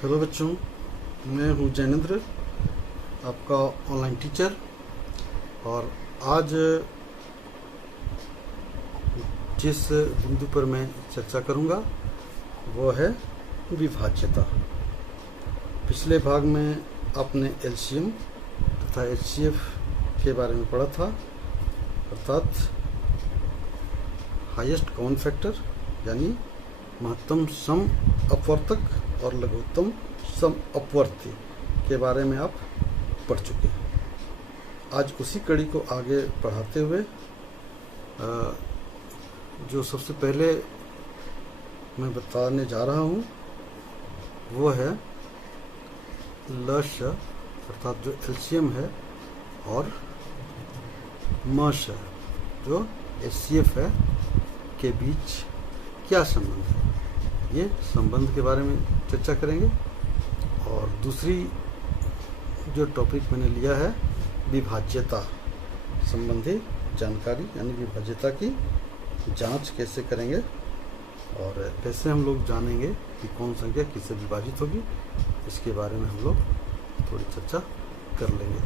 Hello बच्चों, मैं हूं जैनेंद्र, आपका ऑनलाइन टीचर। और आज जिस बिंदु पर मैं चर्चा करूंगा वो है विभाज्यता। पिछले भाग में आपने एलसीएम तथा एचसीएफ के बारे में पढ़ा था, अर्थात हाईएस्ट कॉमन फैक्टर यानी महत्तम सम अपवर्तक और लघुत्तम सम अपवर्ती के बारे में आप पढ़ चुके हैं। आज उसी कड़ी को आगे बढ़ाते हुए जो सबसे पहले मैं बताने जा रहा हूँ वो है लश अर्थात जो एलसीएम है और मश जो एचसीएफ है के बीच क्या संबंध है, ये संबंध के बारे में चर्चा करेंगे। और दूसरी जो टॉपिक मैंने लिया है विभाज्यता संबंधी जानकारी, यानी विभाज्यता की जांच कैसे करेंगे और कैसे हम लोग जानेंगे कि कौन संख्या किससे विभाजित होगी, इसके बारे में हम लोग थोड़ी चर्चा कर लेंगे।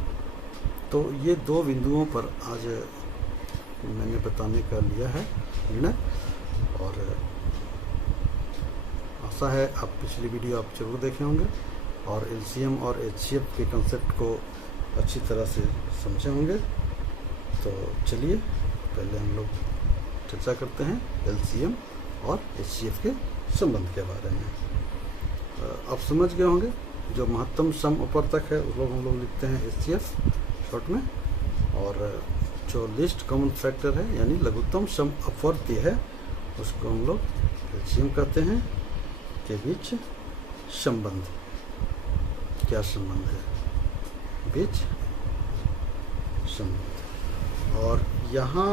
तो ये दो बिंदुओं पर आज मैंने बताने का लिया है निर्णय, और आशा है आप पिछली वीडियो आप जरूर देखे होंगे और एलसीएम और एचसीएफ के कंसेप्ट को अच्छी तरह से समझे होंगे। तो चलिए पहले हम लोग चर्चा करते हैं एलसीएम और एचसीएफ के संबंध के बारे में। आप समझ गए होंगे जो महत्तम सम अपवर्तक है उसको हम लोग लिखते हैं एचसीएफ शॉर्ट में, और जो लीस्ट कॉमन फैक्टर है यानी लघुत्तम सम अपवर्ती है उसको हम लोग एलसीएम कहते हैं। के बीच संबंध, क्या संबंध है, बीच संबंध। और यहाँ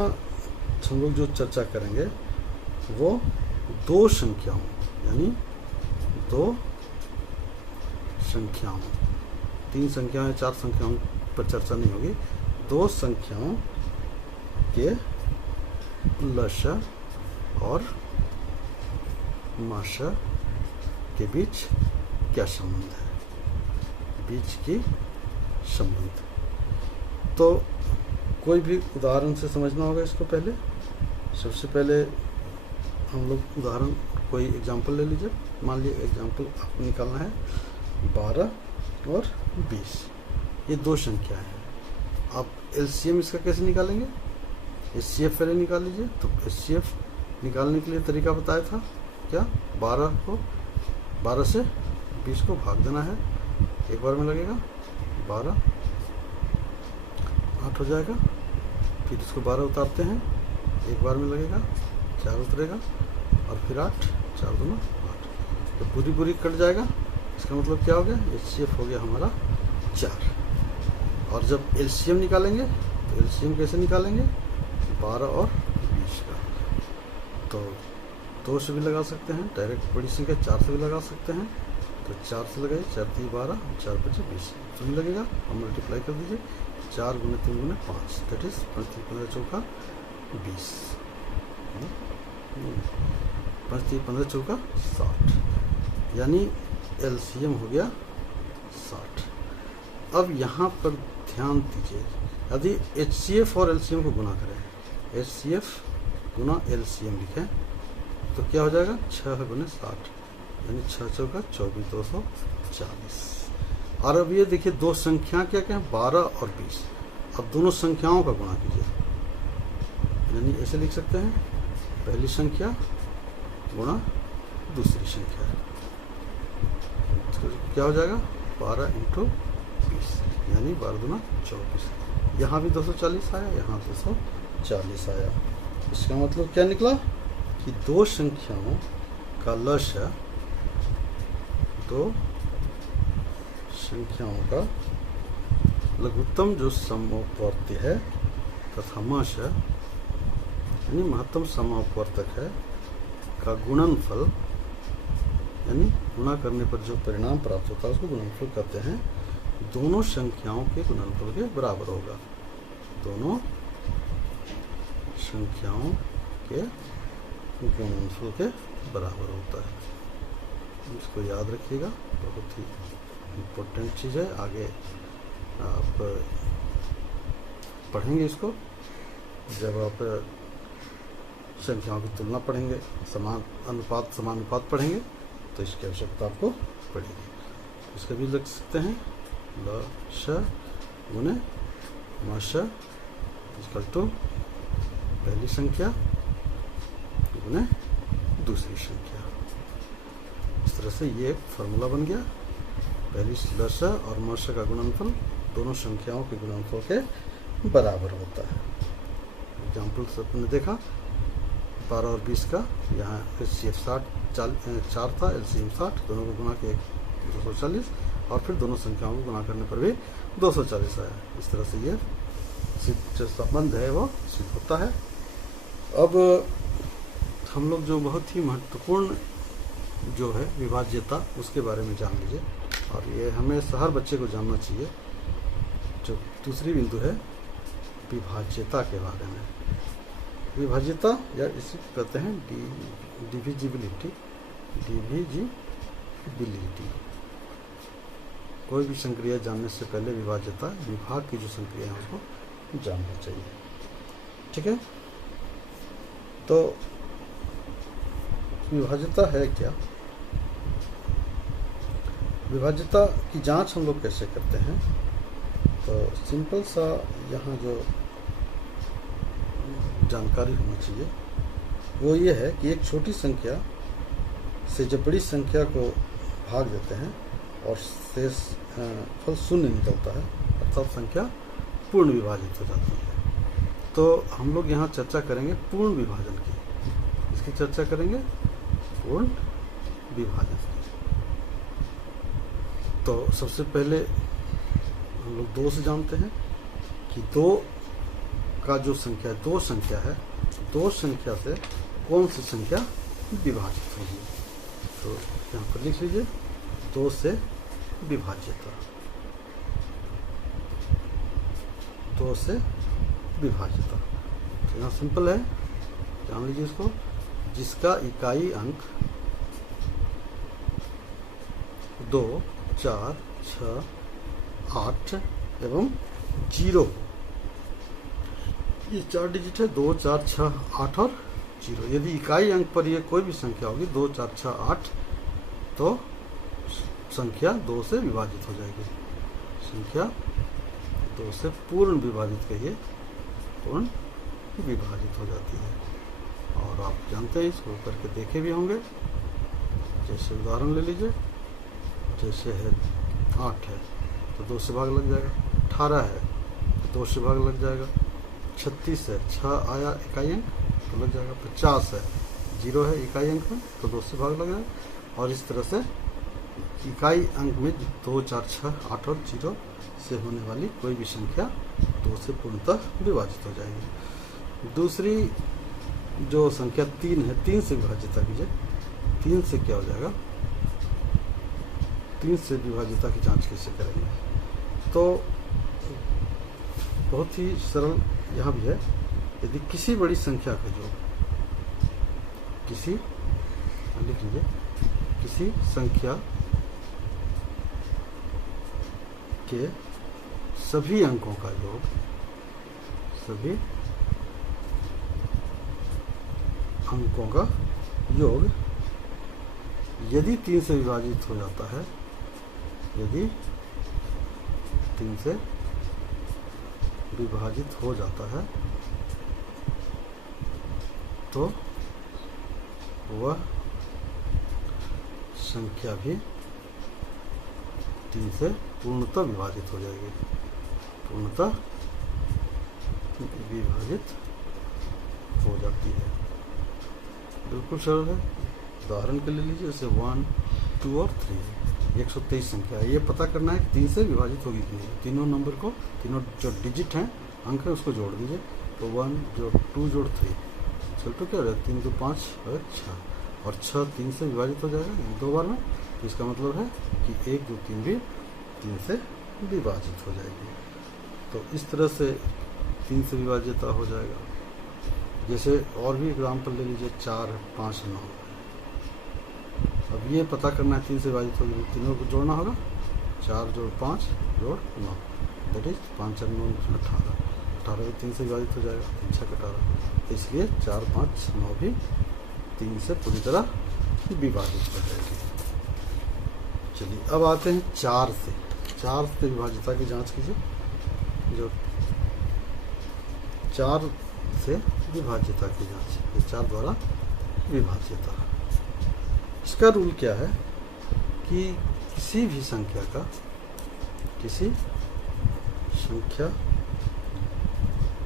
हम लोग जो चर्चा करेंगे वो दो संख्याओं यानी दो संख्याओं, तीन संख्याएं चार संख्याओं पर चर्चा नहीं होगी, दो संख्याओं के लश और मश के बीच क्या संबंध है, बीच की संबंध। तो कोई भी उदाहरण से समझना होगा इसको। पहले सबसे पहले हम लोग उदाहरण कोई एग्जांपल ले लीजिए। मान लीजिए एग्जांपल आपको निकालना है 12 और 20, ये दो संख्याएं हैं। आप एलसीएम इसका कैसे निकालेंगे, एचसीएफ पहले निकाल लीजिए। तो एचसीएफ निकालने के लिए तरीका बताया था क्या, 12 से 20 को भाग देना है, एक बार में लगेगा 12, 8 हो जाएगा। फिर इसको 12 उतारते हैं, एक बार में लगेगा 4 उतरेगा, और फिर 8, 4 दूना 8, तो पूरी कट जाएगा। इसका मतलब क्या हो गया, एचसीएफ हो गया हमारा 4। और जब एलसीएम निकालेंगे तो एलसीएम कैसे निकालेंगे, 12 और 20 का। तो 2 से भी लगा सकते हैं, डायरेक्ट बड़ी संख्या 4 से भी लगा सकते हैं। तो 4 से लगाइए, 4 3 12, 4 5 20, तो भी लगेगा। और मल्टीप्लाई कर दीजिए, 4 गुने 3 गुने 5, दैट इज 15 चौका 20, 15 चौका 60, यानी एलसीएम हो गया 60। अब यहाँ पर ध्यान दीजिए, यदि एचसीएफ और एलसीएम को गुना करें, एचसीएफ गुना एलसीएम लिखें तो क्या हो जाएगा, 6 गुने 60 यानी 6 चौका 24, 240। और अब ये देखिए दो संख्या क्या क्या है, 12 और 20। अब दोनों संख्याओं का गुणा कीजिए, यानी ऐसे लिख सकते हैं, पहली संख्या गुणा दूसरी संख्या, तो क्या हो जाएगा 12 × 20 यानी 12 दूना 24। यहाँ भी 240 आया, यहाँ 240 आया। इसका मतलब क्या निकला कि दो संख्याओं का लश, दो संख्याओं का लघुत्तम जो समअपवर्ती है तथा मश यानी महत्तम समअपवर्तक है का गुणनफल, यानी गुणा करने पर जो परिणाम प्राप्त होता है उसको गुणनफल कहते हैं, दोनों संख्याओं के गुणनफल के बराबर होगा। दोनों संख्याओं के गुणनफल के बराबर होता है। इसको याद रखिएगा, बहुत ही इम्पोर्टेंट चीज़ है। आगे आप पढ़ेंगे इसको, जब आप संख्याओं की तुलना पढ़ेंगे, समानुपात पढ़ेंगे, तो इसकी आवश्यकता आपको पड़ेगी। इसका भी लिख सकते हैं ल श गुने म श इक्वल टू पहली संख्या गुने दूसरी संख्या। इस तरह से ये एक फार्मूला बन गया। पहली ल श और म श का गुणनफल दोनों संख्याओं के गुणनफल के बराबर होता है। एग्जाम्पल से आपने देखा 12 और 20 का, यहाँ HCF 4 था, LCM 60, दोनों को गुणा के 240, और फिर दोनों संख्याओं को गुणा करने पर भी 240 आया। इस तरह से ये जो संबंध है वो सिद्ध होता है। अब हम लोग जो बहुत ही महत्वपूर्ण जो है विभाज्यता, उसके बारे में जान लीजिए, और ये हमें हर बच्चे को जानना चाहिए। जो दूसरी बिंदु है विभाज्यता के बारे में। विभाज्यता या इसे कहते हैं डिविजिबिलिटी। कोई भी संक्रिया जानने से पहले विभाज्यता, विभाग की जो संक्रिया है उसको जानना चाहिए। ठीक है, तो विभाज्यता है क्या? विभाज्यता की जांच हम लोग कैसे करते हैं? तो सिंपल सा यहाँ जो जानकारी होनी चाहिए वो ये है कि एक छोटी संख्या से जब बड़ी संख्या को भाग देते हैं और शेष फल शून्य निकलता है, अर्थात संख्या पूर्ण विभाजित हो जाती है। तो हम लोग यहाँ चर्चा करेंगे पूर्ण विभाजन की। इसकी चर्चा करेंगे पूर्ण विभाजन की। तो सबसे पहले हम लोग 2 से जानते हैं कि 2 का जो संख्या है, 2 संख्या है, 2 संख्या से कौन सी संख्या विभाजित होगी। तो यहाँ पर लिख लीजिए 2 से विभाज्यता, 2 से विभाज्यता। तो यहाँ सिंपल है, जान लीजिए इसको। जिसका इकाई अंक 2, 4, 6, 8 एवं 0, ये 4 डिजिट है, 2, 4, 6, 8 और 0। यदि इकाई अंक पर ये कोई भी संख्या होगी 2, 4, 6, 8, तो संख्या 2 से विभाजित हो जाएगी। संख्या 2 से पूर्ण विभाजित कहिए, पूर्ण विभाजित हो जाती है। और आप जानते हैं, इसको करके देखे भी होंगे। जैसे उदाहरण ले लीजिए, जैसे है 8 है तो 2 से भाग लग जाएगा, 18 है तो 2 से भाग लग जाएगा, 36 है 6 आया इकाई अंक तो लग जाएगा, 50 है 0 है इकाई अंक में तो 2 से भाग लग जाएगा। और इस तरह से इकाई अंक में 2, 4, 6, 8 और 0 से होने वाली कोई भी संख्या 2 से पूर्णतः विभाजित हो जाएगी। दूसरी जो संख्या 3 है, 3 से विभाजित कीजिए। 3 से क्या हो जाएगा? 3 से विभाज्यता की जांच कैसे करेंगे? तो बहुत ही सरल यहाँ भी है। यदि किसी बड़ी संख्या का योग, लिख लीजिए, किसी संख्या के सभी अंकों का योग, सभी अंकों का योग यदि 3 से विभाजित हो जाता है, यदि 3 से विभाजित हो जाता है तो वह संख्या भी 3 से पूर्णतः विभाजित हो जाएगी, पूर्णतः विभाजित हो जाती है। बिल्कुल सरल है। उदाहरण के लिए लीजिए, जैसे 1, 2 और 3, 123 संख्या है। ये पता करना है कि 3 से विभाजित होगी कि नहीं। तीनों नंबर को, तीनों जो डिजिट हैं, अंक है, उसको जोड़ दीजिए। तो 1 जोड़ 2 जोड़ 3, चल तो क्या हो रहा है, 3 2 5 और 6, और 6 3 से विभाजित हो जाएगा 2 बार में। तो इसका मतलब है कि 1, 2, 3 भी 3 से विभाजित हो जाएगी। तो इस तरह से 3 से विभाज्यता हो जाएगा। जैसे और भी एग्जाम्पल ले लीजिए, 4, 5, 9, अब ये पता करना है 3 से विभाजित होगी, तीनों को जोड़ना होगा। 4 जोड़ 5 जोड़ 9 दैट इज 5 और 9 18, 18 भी 3 से विभाजित हो जाएगा, 3 6 18, तो इसलिए 4 5 9 भी 3 से पूरी तरह विभाजित हो जाएगी। चलिए अब आते हैं 4 से विभाजिता की जांच कीजिए। जो 4 से विभाजिता की जांच, ये 4 द्वारा विभाजिता, इसका रूल क्या है कि किसी भी संख्या का, किसी संख्या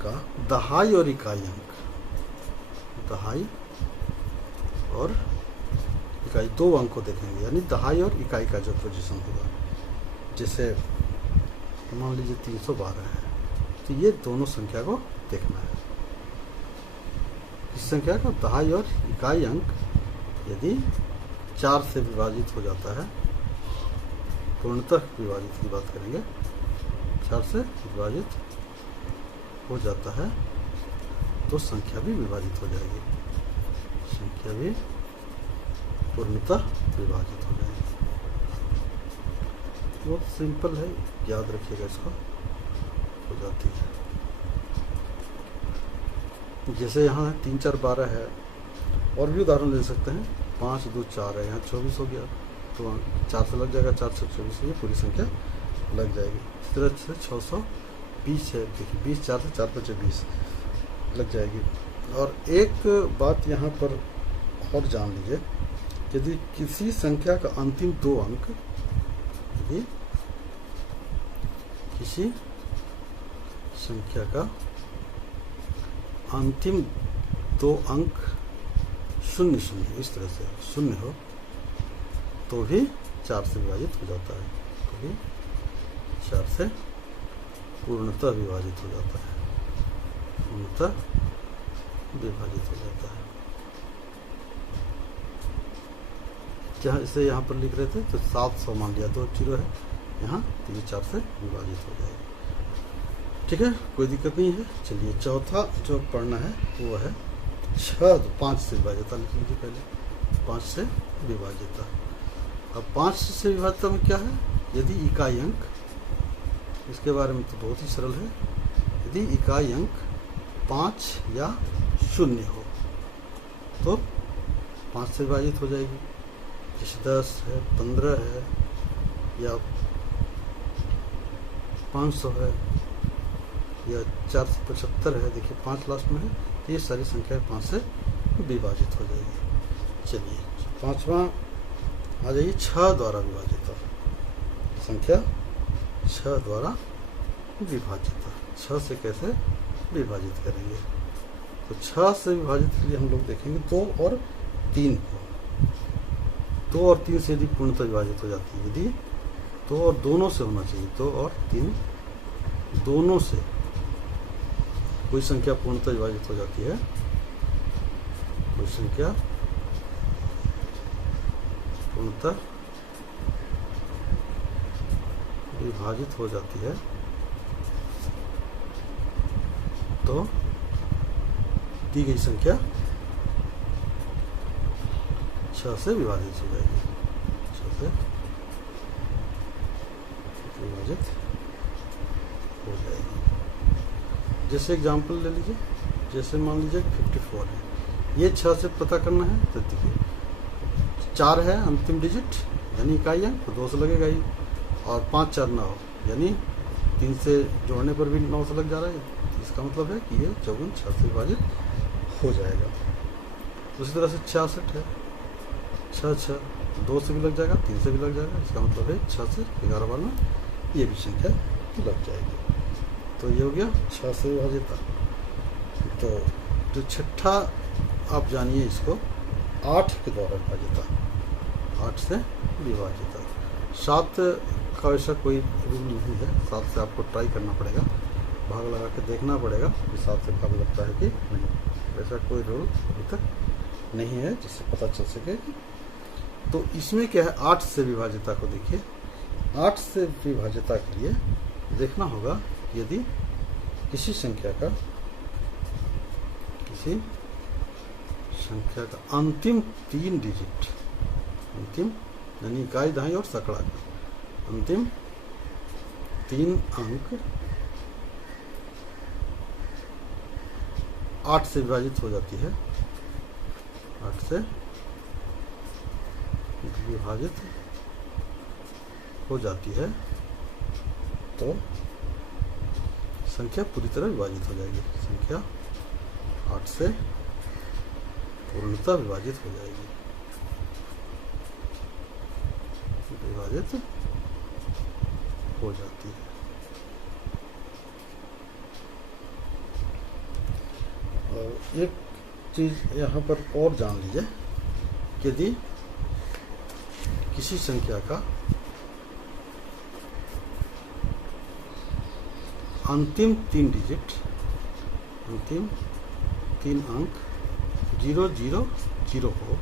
का दहाई और इकाई अंक, दहाई और इकाई 2 अंक को देखेंगे, यानी दहाई और इकाई का जो पोजीशन होगा। जैसे मान लीजिए 312 है, तो ये दोनों संख्या को देखना है। इस संख्या का दहाई और इकाई अंक यदि 4 से विभाजित हो जाता है, पूर्णतः विभाजित की बात करेंगे, 4 से विभाजित हो जाता है तो संख्या भी विभाजित हो जाएगी, संख्या भी पूर्णतः विभाजित हो जाएगी। बहुत सिंपल है, याद रखिएगा इसको, हो जाती है। जैसे यहाँ 3 4 12 है, और भी उदाहरण ले सकते हैं। 5 2 4 है, यहाँ 24 हो गया, तो 4 से लग जाएगा, 4 से 24, ये पूरी संख्या लग जाएगी। इस तरह से 620 है, देखिए 20 4 से 4 5 20 लग जाएगी। और एक बात यहाँ पर और जान लीजिए, यदि किसी संख्या का अंतिम 2 अंक, यदि किसी संख्या का अंतिम 2 अंक 0 0 इस तरह से 0 हो, तो भी 4 से विभाजित हो जाता है, तो भी 4 से पूर्णतः विभाजित हो जाता है, पूर्णतः विभाजित हो जाता है। जहाँ इसे यहाँ पर लिख रहे थे तो 700 मान लिया, 2 0 है यहाँ, तो ये 4 से विभाजित हो जाएगी। ठीक है, कोई दिक्कत नहीं है। चलिए चौथा जो पढ़ना है वो है 5 से विभाजिता, लिख लीजिए पहले, 5 से विभाजिता। अब 5 से विभाजिता में क्या है, यदि इकाई अंक, इसके बारे में तो बहुत ही सरल है, यदि इकाई अंक 5 या 0 हो तो 5 से विभाजित हो जाएगी। जैसे 10 है, 15 है, या 500 है, या 475 है, देखिए 5 लास्ट में है, तो ये सारी संख्याएं 5 से विभाजित हो जाएगी। चलिए 5वां आ जाइए, 6 द्वारा विभाजित संख्या, 6 द्वारा विभाजित। 6 से कैसे विभाजित करेंगे, तो 6 से विभाजित के लिए हम लोग देखेंगे 2 और 3 को। 2 और 3 से यदि पूर्णतः विभाजित हो जाती है, यदि 2 और दोनों से होना चाहिए, 2 और 3 दोनों से कोई संख्या पूर्णतः विभाजित हो जाती है, कोई संख्या पूर्णतः विभाजित हो जाती है, तो दी गई संख्या 6 से विभाजित हो जाएगी, 6 से विभाजित हो जाएगी। जैसे एग्जाम्पल ले लीजिए, जैसे मान लीजिए 54 है, ये 6 से पता करना है, तो देखिए 4 है अंतिम डिजिट यानी इकाई अंक, तो 2 से लगेगा ही, और 5 4 9 यानी 3 से जोड़ने पर भी 9 से लग जा रहा है, इसका मतलब है कि ये 54 6 से विभाजित हो जाएगा। उसी तरह से 66 है, 6 6 2 से भी लग जाएगा, 3 से भी लग जाएगा, इसका मतलब है 6 से 11 बार में ये भी संख्या लग जाएगी। तो ये हो गया 6 से विभाजित। तो जो छठा आप जानिए इसको 8 के द्वारा विभाजित, 8 से विभाजित। 7 का ऐसा कोई रूल नहीं है, 7 से आपको ट्राई करना पड़ेगा, भाग लगा के देखना पड़ेगा कि 7 से कब लगता है कि नहीं, ऐसा कोई रूल अभी तक नहीं है जिससे पता चल सके। तो इसमें क्या है, 8 से विभाजिता को देखिए, 8 से विभाजिता के लिए देखना होगा यदि किसी संख्या का अंतिम 3 डिजिट अंतिम यानी इकाई दहाई और सैकड़ा का अंतिम 3 अंक 8 से विभाजित हो जाती है, 8 से विभाजित हो जाती है तो संख्या पूरी तरह विभाजित हो जाएगी। संख्या 8 से पूर्णतः विभाजित हो जाएगी, विभाजित हो जाती है। और एक चीज यहाँ पर और जान लीजिए, यदि किसी संख्या का अंतिम 3 डिजिट, अंतिम 3 अंक 000 हो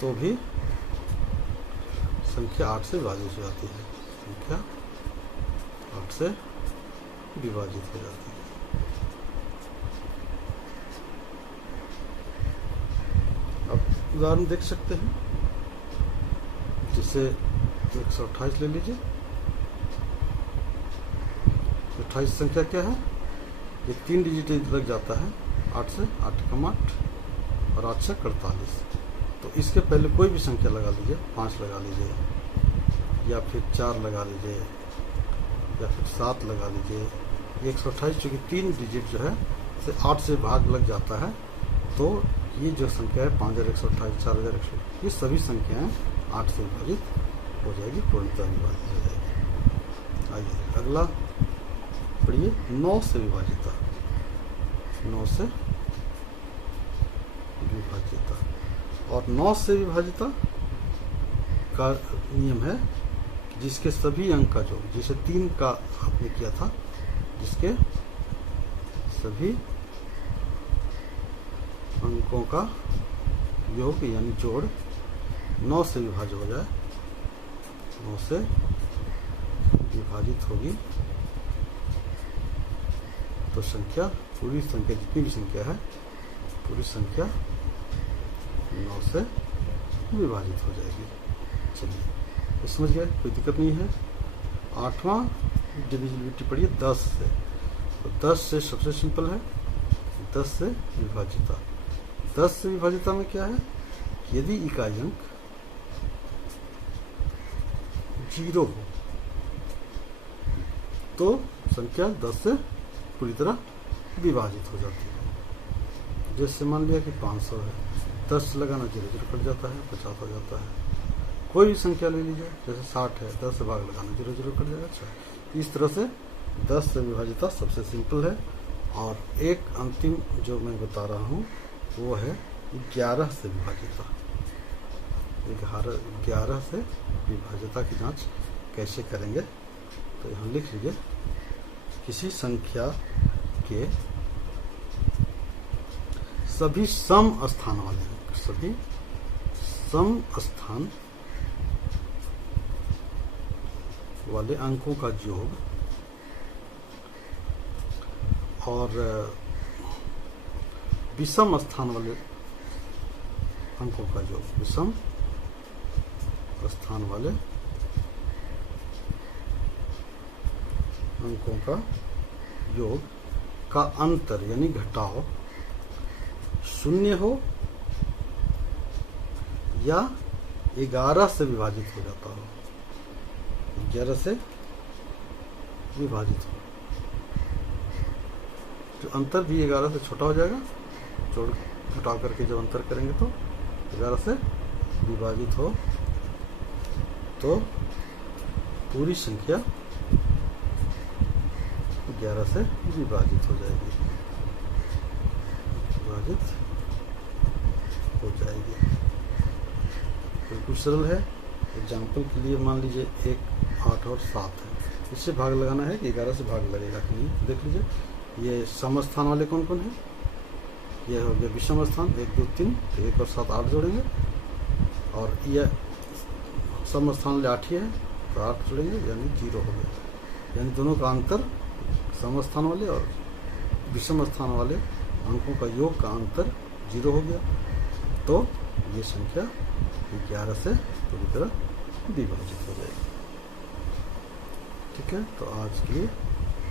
तो भी संख्या 8 से विभाजित हो जाती है, संख्या 8 से विभाजित हो जाती है। अब उदाहरण देख सकते हैं, जिसे 128 ले लीजिए। 28 संख्या क्या है? ये 3 डिजिट लग जाता है, 8 से 8 कम 8 और 8 से 48। तो इसके पहले कोई भी संख्या लगा लीजिए, 5 लगा लीजिए या फिर 4 लगा लीजिए या फिर 7 लगा लीजिए। 128 चूँकि 3 डिजिट जो है से 8 से भाग लग जाता है, तो ये जो संख्या है 5128, 4100, ये सभी संख्याएं 8 से विभाजित हो जाएगी, पूर्णतः विभाजित हो जाएगी। आइए अगला पढ़िए, 9 से विभाजित, 9 से विभाजित। और 9 से विभाजित का नियम है कि जिसके सभी अंक का योग, जैसे 3 का आपने किया था, जिसके सभी अंकों का योग यानी जोड़ 9 से विभाजित हो जाए, 9 से विभाजित होगी तो संख्या, पूरी संख्या जितनी भी संख्या है, पूरी संख्या 9 से विभाजित हो जाएगी। चलिए समझ गए, कोई दिक्कत नहीं है। 8वां डिविजिबिलिटी पढ़िए 10 से। तो 10 से सबसे सिंपल है, 10 से विभाजिता। 10 से विभाजिता में क्या है? यदि इकाई अंक 0 हो तो संख्या 10 से पूरी तरह विभाजित हो जाती है। जैसे मान लिया कि 500 है, 10 लगाना 0 कट जाता है, 50 हो जाता है। कोई भी संख्या ले लीजिए, जैसे 60 है, 10 से भाग लगाना 0 कट जाएगा। अच्छा, इस तरह से 10 से विभाजिता सबसे सिंपल है। और एक अंतिम जो मैं बता रहा हूँ वो है 11 से विभाजिता। 11 से विभाजिता की जांच कैसे करेंगे, तो यहाँ लिख लीजिए, किसी संख्या के सभी सम स्थान वाले अंक, सभी सम स्थान वाले अंकों का योग और विषम स्थान वाले अंकों का योग, विषम स्थान वाले अंकों का योग का अंतर यानी घटाव 0 हो या 11 से विभाजित हो जाता हो, 11 से विभाजित हो, जो अंतर भी 11 से छोटा हो जाएगा। जोड़ घटाव करके जब अंतर करेंगे तो 11 से विभाजित हो तो पूरी संख्या 11 से विभाजित हो जाएगी, विभाजित हो जाएगी। बिल्कुल सरल है। एग्जाम्पल के लिए मान लीजिए 1, 8 और 7 है, इससे भाग लगाना है कि 11 से भाग लगेगा कि नहीं। देख लीजिए, ये सम स्थान वाले कौन कौन है? ये हो गया विषम स्थान, 1, 2, 3, 1 और 7 8 जोड़ेंगे, और यह सम स्थान वाले 8 ही है तो 8 जोड़ेंगे यानी 0 हो गया। यानी दोनों का अंतर, सम स्थान वाले और विषम स्थान वाले अंकों का योग का अंतर 0 हो गया, तो ये संख्या 11 से पूरी तरह विभाजित हो जाएगी। ठीक है, तो आज के लिए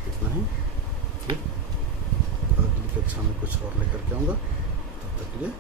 इतना ही। फिर अगली कक्षा में कुछ और लेकर के आऊँगा, तब तक के लिए